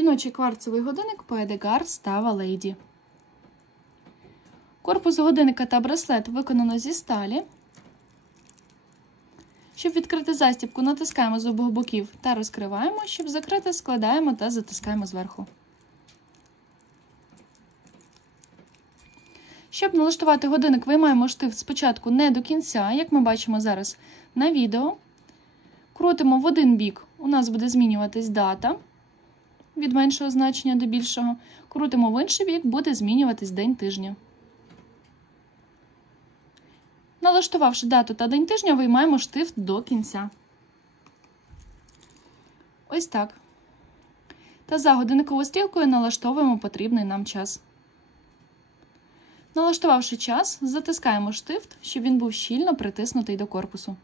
Жіночий кварцевий годинник Poedegar Stava Lady. Корпус годинника та браслет виконано зі сталі. Щоб відкрити застібку, натискаємо з обох боків та розкриваємо. Щоб закрити, складаємо та затискаємо зверху. Щоб налаштувати годинник, виймаємо штифт спочатку не до кінця, як ми бачимо зараз на відео. Крутимо в один бік, у нас буде змінюватись дата від меншого значення до більшого. Крутимо в інший бік, буде змінюватись день тижня. Налаштувавши дату та день тижня, виймаємо штифт до кінця. Ось так. Та за годинниковою стрілкою налаштовуємо потрібний нам час. Налаштувавши час, затискаємо штифт, щоб він був щільно притиснутий до корпусу.